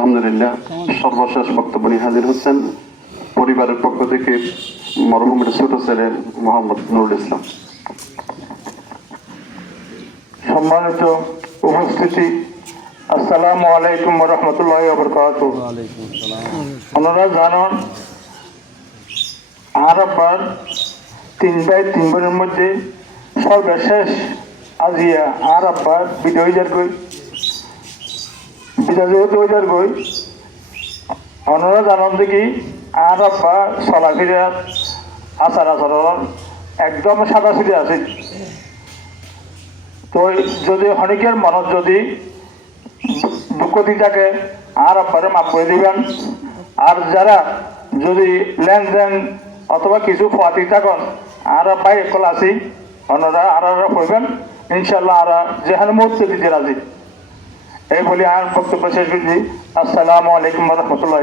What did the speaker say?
আলহামদুলিল্লাহ, সর্বশেষ বক্তব্য নিয়ে হাজির হচ্ছেন পরিবারের পক্ষ থেকে মরহুমের ছোট ছেলে মোহাম্মদ নুরুল ইসলাম। সম্মানিত উপস্থিতি, আসসালামু আলাইকুম রহমতুল্লাহ বরকাত আপনারা জানেন আর তিন ভাই তিন বোনের মধ্যে সর্বশেষ আজিয়া আর আব্বার গই যেহেতু যার গই আপনারা জানান দেখি আর আব্বা চলাফেরা আচার আচরণ একদম সাদা সিধে আছে তো যদি অনেকের মনত যদি দুঃখ দি থাকে, আর আপনারা মাফ করে দিবেন। আর যারা যদি লেনদেন অথবা কিছু ফাতি থাকুন, আর ভাই একল আছি, অন্যরা আর হইবেন। ইনশাল্লাহ আর যেখানে মুহূর্তে দিতে রাজি। এই বলে আর বক্তব্য শেষ করছি। আসসালামু আলাইকুম রহমতুল্লাহ